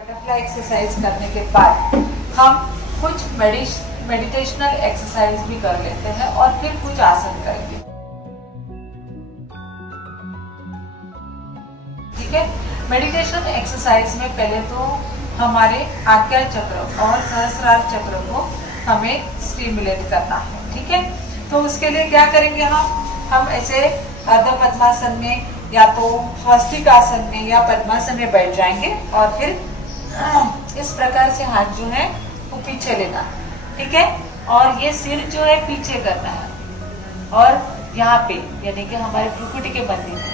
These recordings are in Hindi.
बटरफ्लाई एक्सरसाइज करने के बाद हम कुछ मेडिटेशनल एक्सरसाइज भी कर लेते हैं और फिर कुछ आसन करेंगे। ठीक है, मेडिटेशन एक्सरसाइज में पहले तो हमारे आज्ञा चक्र और सहस्रार चक्र को हमें स्टिमुलेट करना है। ठीक है, तो उसके लिए क्या करेंगे हम ऐसे अर्ध पद्मासन में या तो स्वस्तिकासन में या पद्मासन में बैठ जाएंगे और फिर इस प्रकार से हाथ जो है वो पीछे लेना। ठीक है, और ये सिर जो है पीछे करना है और यहाँ पे यानी कि हमारे भ्रुकुटी के मध्य में,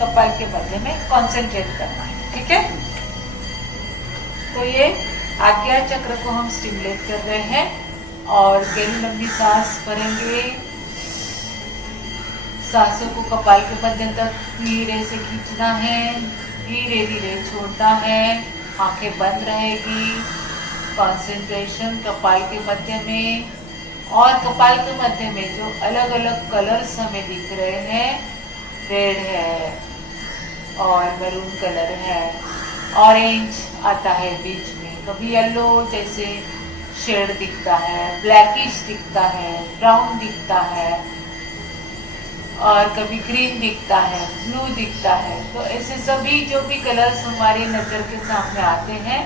कपाल के मध्य में कंसंट्रेट करना है। ठीक है, तो ये आज्ञा चक्र को हम स्टिमुलेट कर रहे हैं और गहरी लंबी सांस भरेंगे। सांसों को कपाल के मध्य तक धीरे से खींचना है, धीरे धीरे छोड़ना है, आंखें बंद रहेगी। कंसंट्रेशन कपाल के मध्य में, और कपाल के मध्य में जो अलग अलग कलर्स हमें दिख रहे हैं, रेड है और मैरून कलर है, ऑरेंज आता है बीच में, कभी येलो जैसे शेड दिखता है, ब्लैकिश दिखता है, ब्राउन दिखता है और कभी ग्रीन दिखता है, ब्लू दिखता है। तो ऐसे सभी जो भी कलर्स हमारी नजर के सामने आते हैं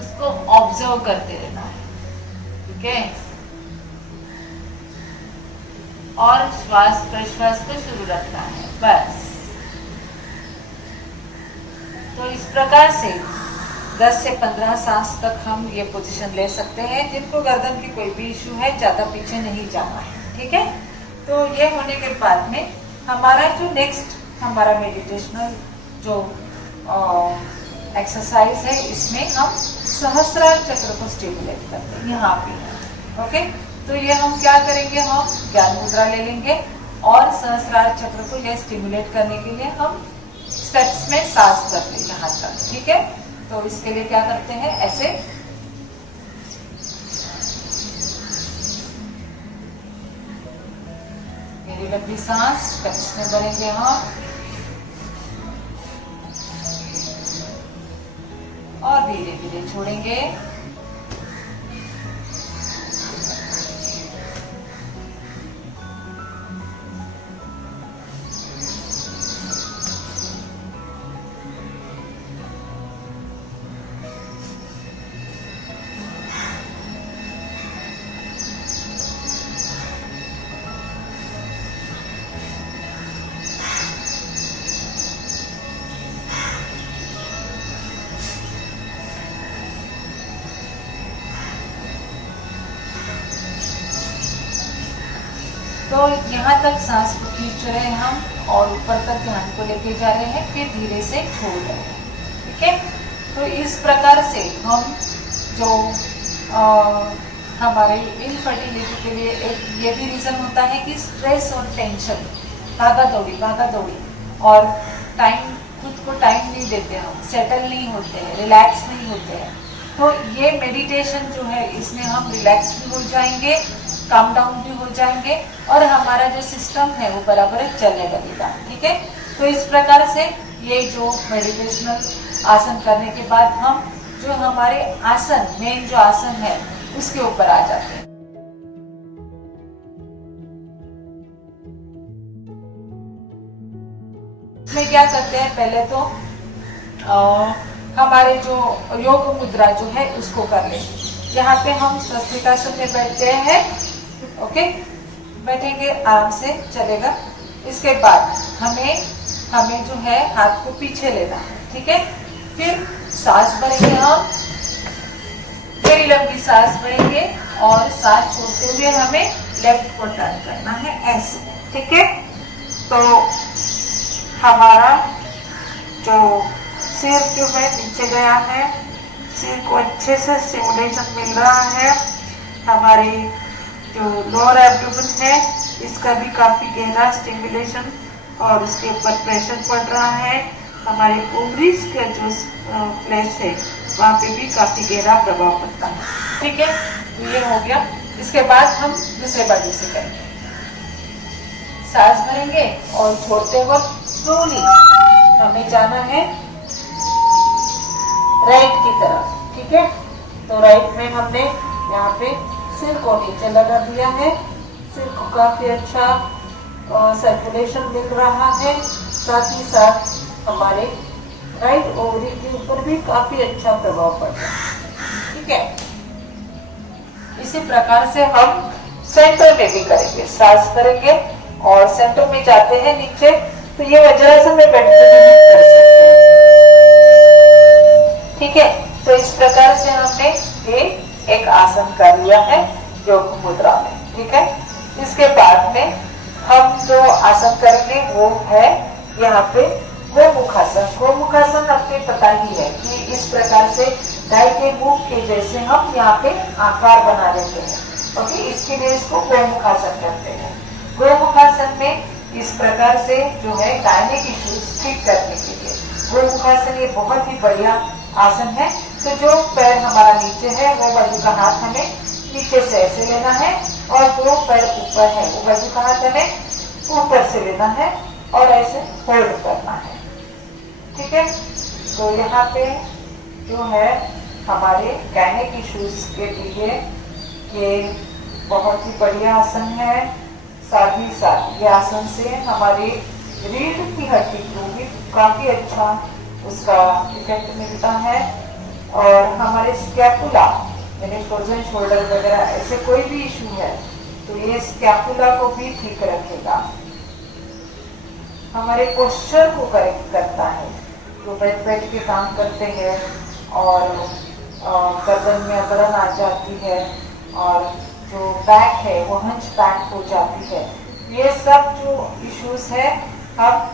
उसको ऑब्जर्व करते रहना है। ठीक है, और श्वास प्रश्वास को शुरू रखना है बस। तो इस प्रकार से 10 से 15 सांस तक हम ये पोजीशन ले सकते हैं। जिनको गर्दन की कोई भी इशू है, ज्यादा पीछे नहीं जाना है। ठीक है, तो ये होने के बाद में हमारा जो नेक्स्ट हमारा मेडिटेशनल जो एक्सरसाइज है, इसमें हम सहस्रार चक्र को स्टिमुलेट करते हैं। यहाँ पे ओके, तो ये हम क्या करेंगे, हम ज्ञान मुद्रा ले लेंगे और सहस्रार चक्र को ये स्टिमुलेट करने के लिए हम स्टेप्स में सांस करते हैं यहाँ तक। ठीक है, तो इसके लिए क्या करते हैं, ऐसे गहरी लंबी सांस स्टेप्स में भरेंगे हम और धीरे धीरे छोड़ेंगे। तो यहाँ तक सांस को खींच रहे हैं हम और ऊपर तक ध्यान को लेके जा रहे हैं, फिर धीरे से छोड़ रहे हैं। ठीक है, तो इस प्रकार से हम जो हमारे इनफर्टिलिटी के लिए एक ये भी रीज़न होता है कि स्ट्रेस और टेंशन, भागा दौड़ी और टाइम, खुद को टाइम नहीं देते, हम सेटल नहीं होते हैं, रिलैक्स नहीं होते हैं। तो ये मेडिटेशन जो है, इसमें हम रिलैक्स भी हो जाएंगे, काम डाउन भी हो जाएंगे और हमारा जो सिस्टम है वो बराबर चलने लगेगा। ठीक है, तो इस प्रकार से ये जो मेडिटेशनल आसन करने के बाद हम जो हमारे आसन, मेन जो आसन है उसके ऊपर आ जाते हैं। इसमें क्या करते हैं, पहले तो हमारे जो योग मुद्रा जो है उसको कर लेंगे। यहाँ पे हम स्वस्तिकासन में बैठते हैं। ओके, बैठेंगे, आराम से चलेगा। इसके बाद हमें जो है हाथ को पीछे लेना है। ठीक है, फिर सांस भरेंगे हम, बड़ी लंबी सांस भरेंगे और सांस छोड़ते हुए हमें लेफ्ट को टर्न करना है ऐसे। ठीक है, तो हमारा जो सिर जो है नीचे गया है, सिर को अच्छे से स्टिमुलेशन मिल रहा है। हमारी जो लोअर एब्डोमेन है इसका भी काफी गहरा स्टिमुलेशन और उसके ऊपर प्रेशर पड़ रहा है। हमारे ओवरीज का जो प्लेस है वहाँ पे भी काफी गहरा प्रभाव पड़ता है। ठीक है, तो ये हो गया। इसके बाद हम दूसरे बाजू से करेंगे, सांस भरेंगे और छोड़ते वक्त स्लोली हमें जाना है राइट की तरफ, ठीक है। तो राइट में हमने यहाँ पे सिर को नीचे लगा दिया है, सिर को काफी अच्छा सर्कुलेशन मिल रहा है, साथ ही साथ हमारे राइट ओवरी के ऊपर भी काफी अच्छा प्रभाव पड़ रहा है, ठीक है। इसी प्रकार से हम सेंटर में भी करेंगे, सांस करेंगे और सेंटर में जाते हैं नीचे, तो ये वज्रासन में बैठकर भी कर सकते हैं, ठीक है। तो इस प्रकार से हमने ये एक आसन कर लिया है योग मुद्रा में, ठीक है। इसके बाद में हम जो आसन करेंगे वो है यहाँ पे गोमुखासन। गोमुखासन आपको पता ही है कि इस प्रकार से गाय के मुख के जैसे हम यहाँ पे आकार बना लेते हैं, ओके। इसके लिए इसको गोमुखासन कहते हैं। गोमुखासन में इस प्रकार से जो है गायनिक इश्यूज ठीक करने के लिए गोमुखासन ये बहुत ही बढ़िया आसन है। तो जो पैर हमारा नीचे है वो बाजू का हाथ हमें नीचे से ऐसे लेना है और जो पैर ऊपर है वो बाजू का हाथ हमें ऊपर से लेना है और ऐसे होल्ड करना है, ठीक है। तो यहाँ पे जो है हमारे गायनिक इश्यूज के लिए ये बहुत ही बढ़िया आसन है। साथ ही साथ ये आसन से हमारे रीढ़ की हड्डी को भी काफी अच्छा उसका इफेक्ट मिलता है और हमारे स्कैपुला यानी फ्रोजन शोल्डर वगैरह ऐसे कोई भी इशू है तो ये स्कैपुला को भी ठीक रखेगा। हमारे पोस्चर को करेक्ट करता है, जो बैठ के काम करते हैं और गर्दन में अकड़न आ जाती है और जो बैक है वो हंच बैक हो जाती है, ये सब जो इश्यूज है हम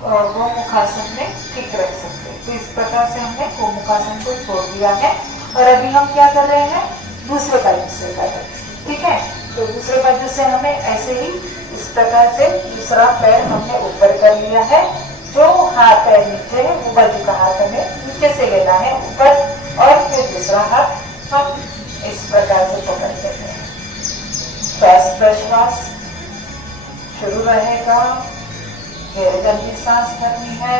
गोमुखासन में ठीक रख सकते हैं। तो इस प्रकार से हमने गोमुखासन को छोड़ दिया है और अभी हम क्या कर रहे हैं, दूसरे बाजू से कर रहे हैं, ठीक है। तो दूसरे बाजू से हमें ऐसे ही इस प्रकार से दूसरा पैर हमने ऊपर कर लिया है, जो हाथ पैर नीचे है वो बाजू का हाथ हमें नीचे से लेना है ऊपर और फिर दूसरा हाथ हम इस प्रकार से पकड़ते हैं। श्वास प्रश्वास शुरू रहेगा, गहरी लंबी सांस भरनी है,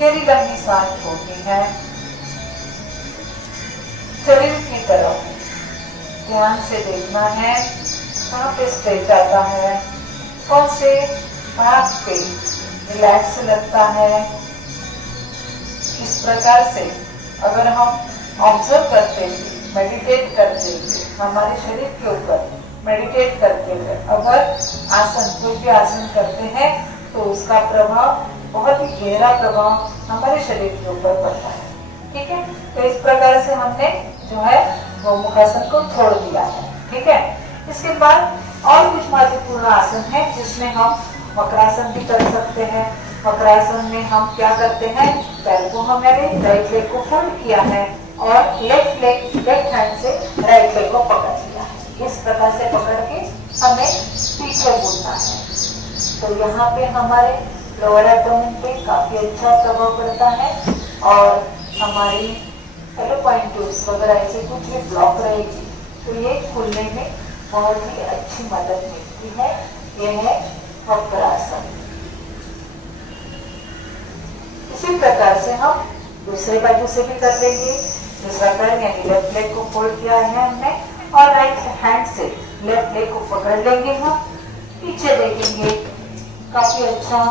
गहरी लंबी सांस छोड़नी है। शरीर की तरफ ध्यान से देखना है, कहाँ पे स्ट्रेच आता है, कौन से भाग पे रिलैक्स लगता है। इस प्रकार से अगर हम ऑब्जर्व करते हुए मेडिटेट करते हुए हमारे शरीर के ऊपर मेडिटेट करते हुए अगर आसन कोई भी आसन करते हैं तो उसका प्रभाव बहुत ही गहरा प्रभाव हमारे शरीर के ऊपर पड़ता है, ठीक है। तो इस प्रकार से हमने जो है गोमुखासन को छोड़ दिया है, ठीक है। इसके बाद और कुछ महत्वपूर्ण आसन है जिसमें हम वक्रासन भी कर सकते हैं। वक्रासन में हम क्या करते हैं, पैर को हमारे राइट लेग को फोल्ड किया है और लेफ्ट हैंड से राइट लेग को पकड़ लिया है। इस प्रकार से पकड़ के हमें पीछे मुड़ना है। तो यहाँ पे हमारे लोअर एब्डोमेन पे काफी अच्छा प्रभाव पड़ता है और हमारी एलोपॉइंटूस वगैरह ऐसे कुछ भी ब्लॉक रहेगी तो ये खुलने में बहुत ही अच्छी मदद मिलती है। यह है वक्रासन। इसी प्रकार से हम दूसरे बाजू से भी कर लेंगे। दूसरा पैर यानी लेफ्ट लेग को फोल्ड किया है हमने और राइट हैंड से लेफ्ट लेग को पकड़ लेंगे, हम पीछे देखेंगे, काफी अच्छा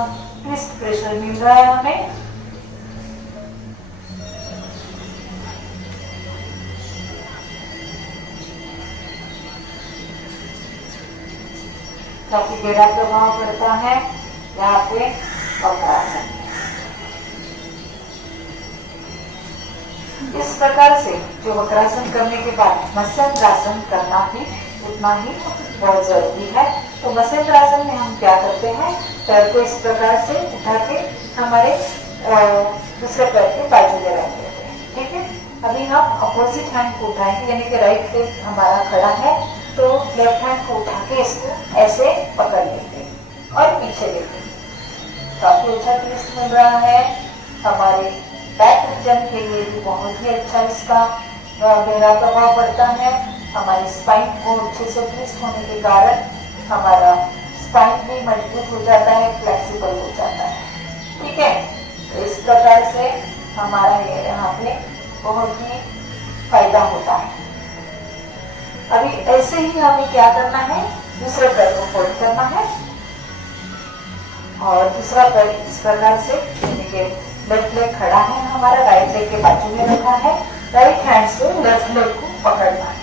ट्विस्ट प्रेशर मिल रहा है हमें। काफी गहरा प्रभाव पड़ता है यहाँ पे वक्रासन। इस प्रकार से जो वक्रासन करने के बाद मत्स्येंद्रासन करना ही उतना ही बहुत जरूरी है। तो मत्स्येंद्रासन में हम क्या करते हैं, पैर को इस प्रकार से उठा के हमारे दूसरे पैर के बाजू में रख देते हैं, ठीक है। अभी हम अपोजिट हैंड को उठाएंगे यानी कि राइट लेग हमारा खड़ा है तो लेफ्ट हैंड को उठा के इसको ऐसे पकड़ लेंगे और पीछे लेंगे। काफी अच्छा ट्विस्ट मिल रहा है। हमारे बैक रीजन के लिए भी बहुत ही अच्छा इसका गहरा प्रभाव पड़ता है। हमारे स्पाइन को अच्छे से ट्विस्ट होने के कारण हमारा स्पाइन भी मजबूत हो जाता है, फ्लेक्सिबल हो जाता है, ठीक है। तो इस प्रकार से हमारा ये यहाँ पे बहुत ही फायदा होता है। अभी ऐसे ही हमें क्या करना है, दूसरे पैर को फोल्ड करना है और दूसरा पैर इस प्रकार से, देखिए लेफ्ट लेग खड़ा है हमारा, राइट लेग के बाजू में रखा है, राइट हैंड से लेफ्ट लेग को पकड़ना है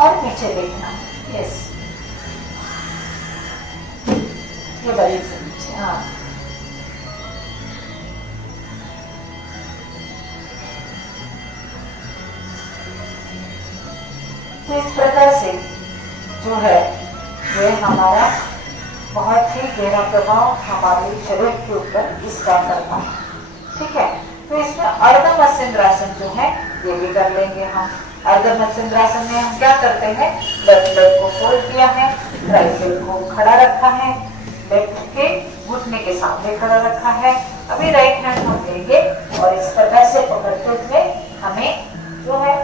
और पीछे देखना है। यस, ये बड़ी से नीचे, हाँ तो इस प्रकार से जो है ये हमारा बहुत ही गहरा प्रभाव हमारे शरीर के ऊपर इसका करता है। ठीक है, तो इसमें अर्ध मत्स्येंद्रासन जो है ये भी कर लेंगे हम। अर्ध मत्स्येंद्रासन में हम क्या करते हैं, लेफ्ट लेग को फोल्ड किया है, राइट लेग को खड़ा रखा है, लेफ्ट के घुटने के सामने खड़ा रखा है। अभी राइट हैंड हम लेंगे और इस प्रकार से पकड़ते हुए हमें जो है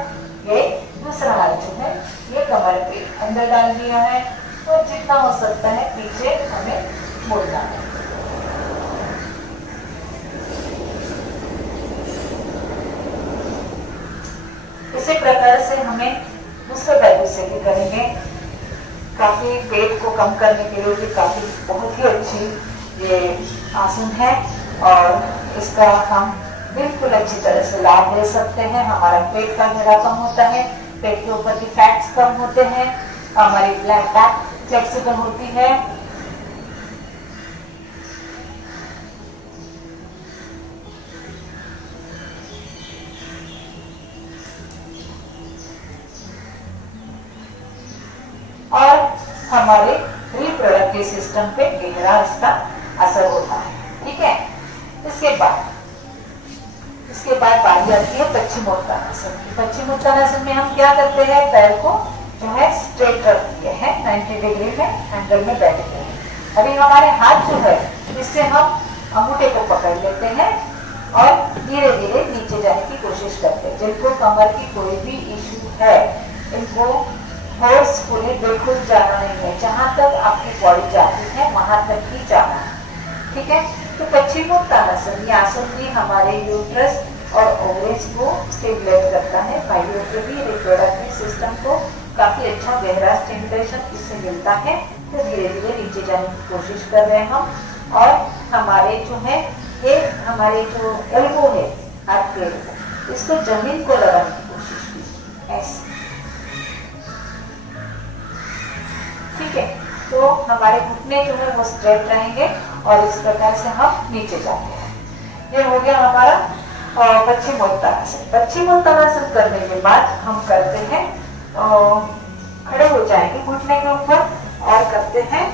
ये दूसरा हाथ जो है ये कमर पे अंदर डाल दिया है और जितना हो सकता है पीछे हमें मोड़ना है। इसी प्रकार से हमें दूसरे बाजू से भी करेंगे। काफी पेट को कम करने के लिए भी काफी बहुत ही अच्छी ये आसन है और इसका हम बिल्कुल अच्छी तरह से लाभ ले सकते हैं। हमारा पेट का घेरा कम होता है, पेट के ऊपर की फैट्स कम होते हैं, हमारी बैक फ्लेक्सिबल होती है। और हमारे रिप्रोडक्टिव सिस्टम पे गहरा इसका असर होता है। ठीक है, इसके बाद बारी आती है पश्चिमोत्तानासन की। पश्चिमोत्तानासन में हम क्या करते हैं, पैर को जो है स्ट्रेट रख दिए हैं, 90 डिग्री में एंगल में बैठते हैं। अभी हमारे हाथ जो है इससे हम अंगूठे को पकड़ लेते हैं और धीरे धीरे नीचे जाने की कोशिश करते हैं। जिनको कमर की कोई भी इश्यू है इनको फोर्सफुली बिल्कुल जाना नहीं है, जहां तक आपकी बॉडी जाती है वहां तक ही जाना है। ठीक है, तो पश्चिमोत्तानासन ये आसन भी हमारे यूट्रस और ओवरीज को स्टिमुलेट करता है। बायोलॉजिकली रिप्रोडक्टिव सिस्टम को काफी अच्छा गहरा स्टिमुलेशन इससे मिलता है। तो धीरे धीरे नीचे जाने की कोशिश कर रहे हैं हम और हमारे जो है ये हमारे जो एल्बो है, हाथ के एल्बो, इसको जमीन को लगाने की कोशिश की ऐसे। ठीक है, तो हमारे घुटने जो है वो स्ट्रेट रहेंगे और इस प्रकार से हम नीचे जाते हैं। ये हो गया हमारा पश्चिमोत्तानासन। पश्चिमोत्तानासन करने के बाद हम करते हैं खड़े हो जाएंगे घुटने के ऊपर और करते हैं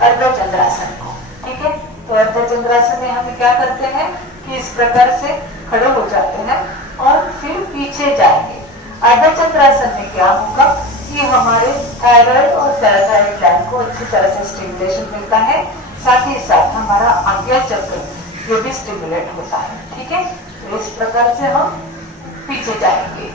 अर्धचंद्रासन को। ठीक है, तो अर्धचंद्रासन में हम क्या करते हैं कि इस प्रकार से खड़े हो जाते हैं और फिर पीछे जाएंगे। अर्धचंद्रासन में क्या होगा कि हमारे थायराइड और पैराथायराइड ग्लैंड को अच्छी तरह से स्टिमुलेशन मिलता है, साथ ही साथ हमारा आज्ञा चक्र ये भी स्टिमुलेट होता है। ठीक है, तो इस प्रकार से हम पीछे जाएंगे।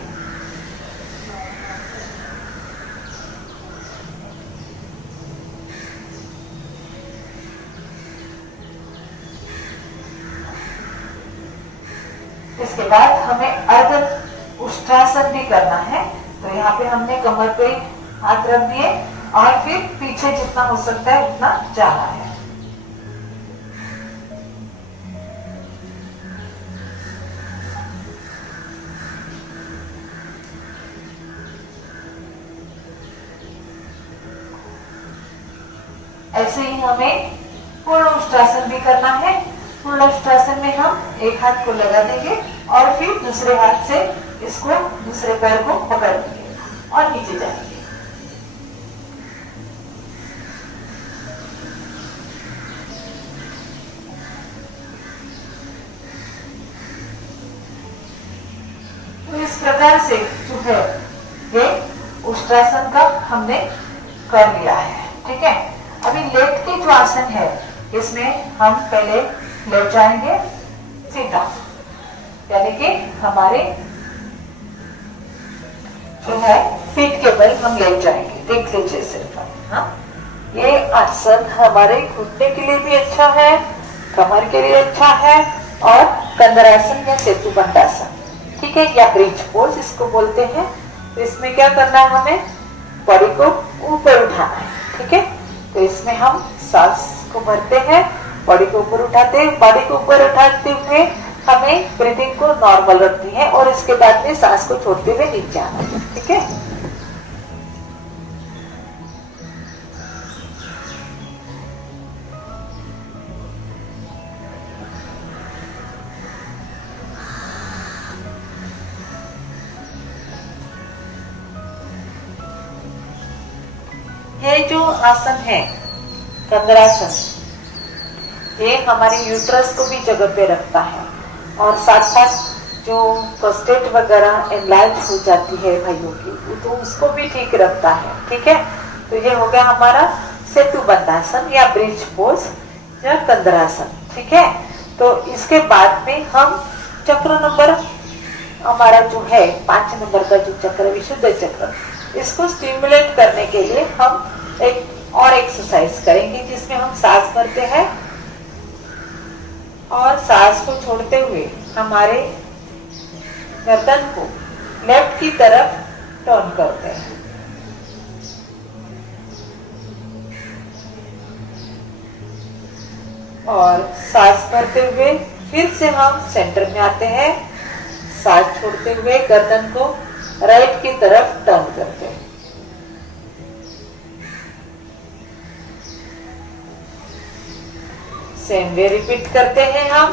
इसके बाद हमें अर्ध उष्ट्रासन भी करना है। तो यहाँ पे हमने कमर पे हाथ रख दिए और फिर पीछे जितना हो सकता है उतना जाना है। ऐसे ही हमें पूर्ण उष्ट्रासन भी करना है। पूर्ण उष्ट्रासन में हम एक हाथ को लगा देंगे और फिर दूसरे हाथ से इसको दूसरे पैर को पकड़ देंगे और नीचे जाएंगे। तो इस प्रकार से जो है ये उष्ट्रासन का हमने कर लिया है। ठीक है, अभी लेट के जो आसन है इसमें हम पहले लेट जाएंगे सीधा, यानी कि हमारे जो है फीट के बल हम लेट जाएंगे। देख लीजिए सिर्फ, हाँ, ये आसन हमारे घुटने के लिए भी अच्छा है, कमर के लिए अच्छा है और कंदरासन या सेतुबंधासन, ठीक है, या ब्रिज पोज इसको बोलते हैं। तो इसमें क्या करना है, हमें बॉडी को ऊपर उठाना है, ठीक है। तो इसमें हम सांस को भरते हैं, बॉडी को ऊपर उठाते हैं, बॉडी को ऊपर उठाते हुए हमें ब्रीदिंग को नॉर्मल रखनी है और इसके बाद में सांस को छोड़ते हुए नीचे आना है, ठीक है। ये जो आसन है कंदरासन, ये हमारे यूट्रस को भी जगह पे रखता है और साथ साथ जो प्रोस्टेट वगैरह एनलार्ज हो जाती है भाइयों की, तो उसको भी ठीक रखता है, ठीक है। तो ये हो गया हमारा सेतुबंधासन या ब्रिज पोज या कंदरासन, ठीक है। तो इसके बाद में हम चक्र नंबर, हमारा जो है 5 नंबर का जो चक्र विशुद्ध चक्र, इसको स्टिमुलेट करने के लिए हम एक और एक्सरसाइज करेंगे जिसमें हम सांस भरते हैं और सांस को छोड़ते हुए हमारे गर्दन को लेफ्ट की तरफ टर्न करते हैं। और सांस भरते हुए फिर से हम सेंटर में आते हैं, सांस छोड़ते हुए गर्दन को राइट की तरफ टर्न करते हैं। सेम वे रिपीट करते हैं हम।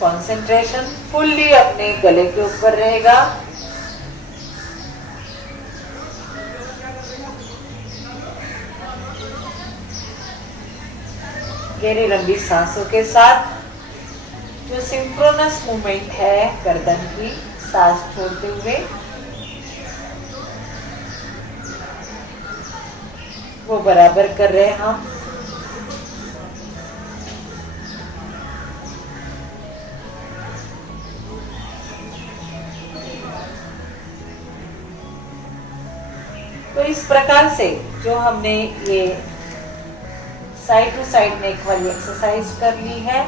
कंसंट्रेशन फुल्ली अपने गले के ऊपर रहेगा। गहरी लंबी सांसों के साथ जो सिंक्रोनस मूवमेंट है गर्दन की, सांस छोड़ते हुए वो बराबर कर रहे हैं हम। तो इस प्रकार से जो हमने ये साइड टू साइड नेक वाली एक्सरसाइज कर ली है,